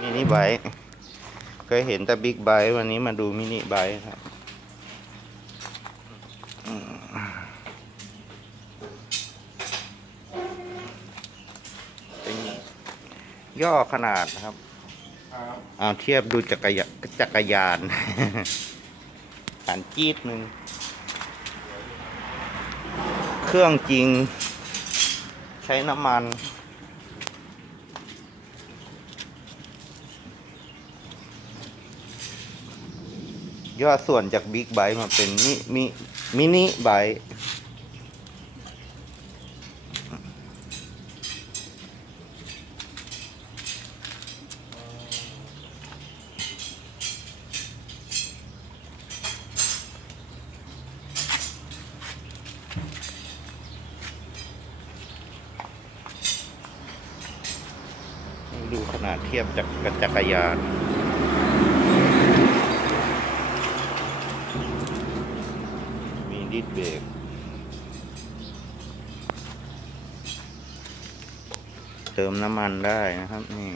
มินิไบค์เคยเห็นแต่บิ๊กไบค์วันนี้มาดูมินิไบค์ครับเป็นย่อขนาดนะครับเอาเทียบดูจักรยานหันจี๊ดหนึ่งเครื่องจริงใช้น้ำมันย่อส่วนจากบิ๊กไบค์มาเป็นมินิไบค์ดูขนาดเทียบกับจักรยานมีดิสเบรกเติมน้ำมันได้นะครับนี่